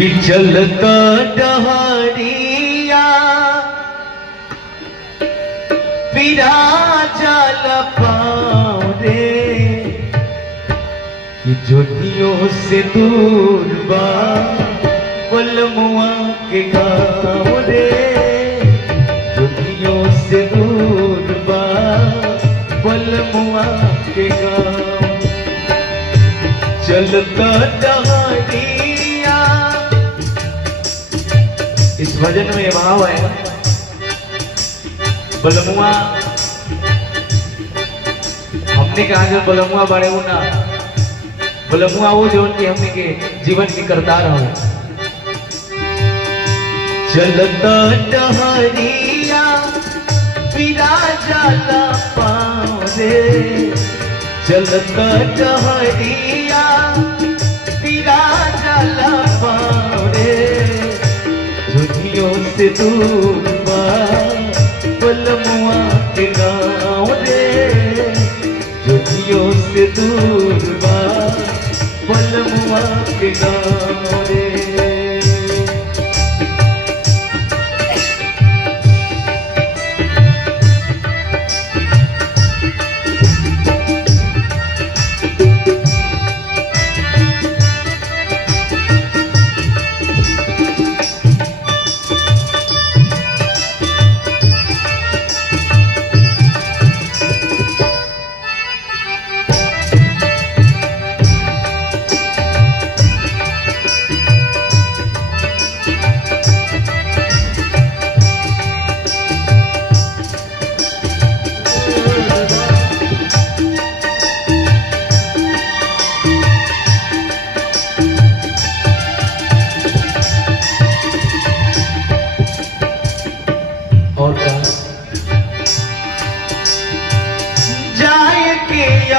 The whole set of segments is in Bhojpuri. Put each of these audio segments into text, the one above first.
कि चलता डहरिया पिरा जाल पाँव रे कि ज्योतियों से दूर बा बलमुआ के गाँव रे, ज्योतियों से दूर बा बलमुआ के गाँव। चलता डहरिया, इस भजन में भाव है बलमुआ, हमने कहा जो बलमुआ बड़े हो ना, बलमुआ वो जो उनके हमने के जीवन की करतार हो। चलता डहरिया पिरा जाला पाँव रे, चलता डहरिया पिरा जाला पाँव रे, ज्योतियों से दूर बा बलमुआ के गाँव रे, ज्योतियों से दूर बा बलमुआ के गाँव रे।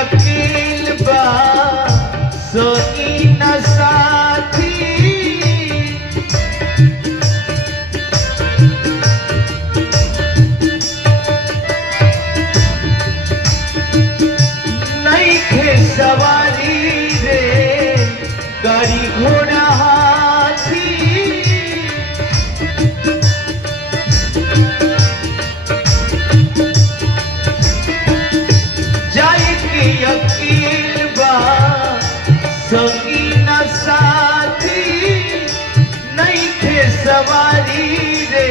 अकेल बा सोनी न साथी, नहीं थे सवारी रे गाड़ी घोड़ा हाथी, अकेल बा संगी न साथी, नहीं थे सवारी रे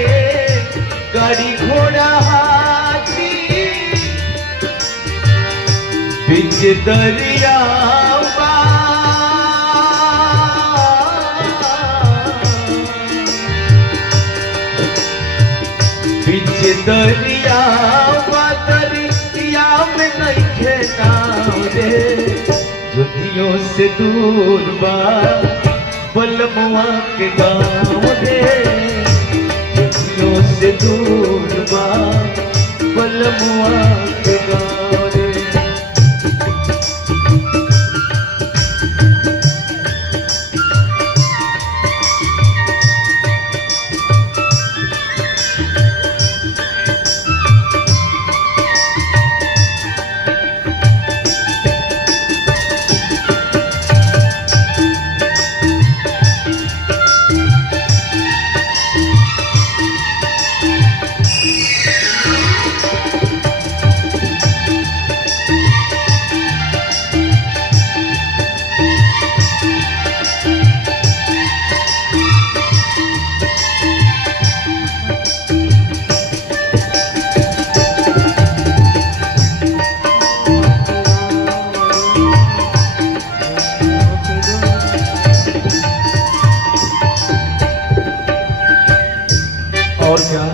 गाड़ी घोड़ा हाथी, बीच दरिया बा बीच दरिया बा, दरिया में नहीं खेना रे, ज्योतियों से दूर बा बलमुआ के गाँव रे, ज्योतियों से दूर बा बलमुआ के गाँव रे। और क्या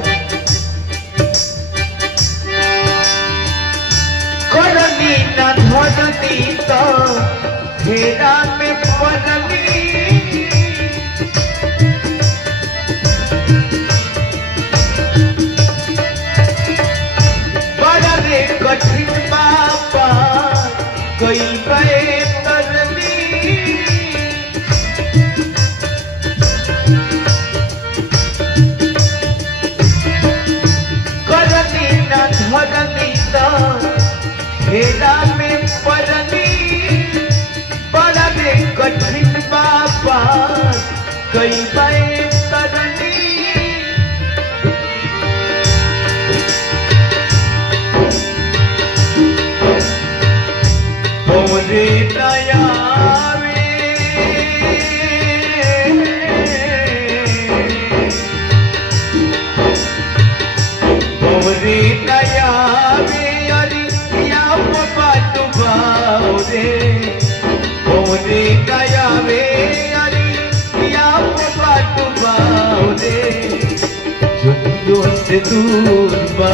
करनी न धरनी तो फेरा में पड़नी, बड़ा रे कठिन बाबा कई गए करनी, धरनी तो फेरा में पड़नी, बड़ा रे कठिन बाबा कई बाए तरनी भंवरे नया भंवरे नया अरे या पाटू भाव रे भंवरे नया से दूर बा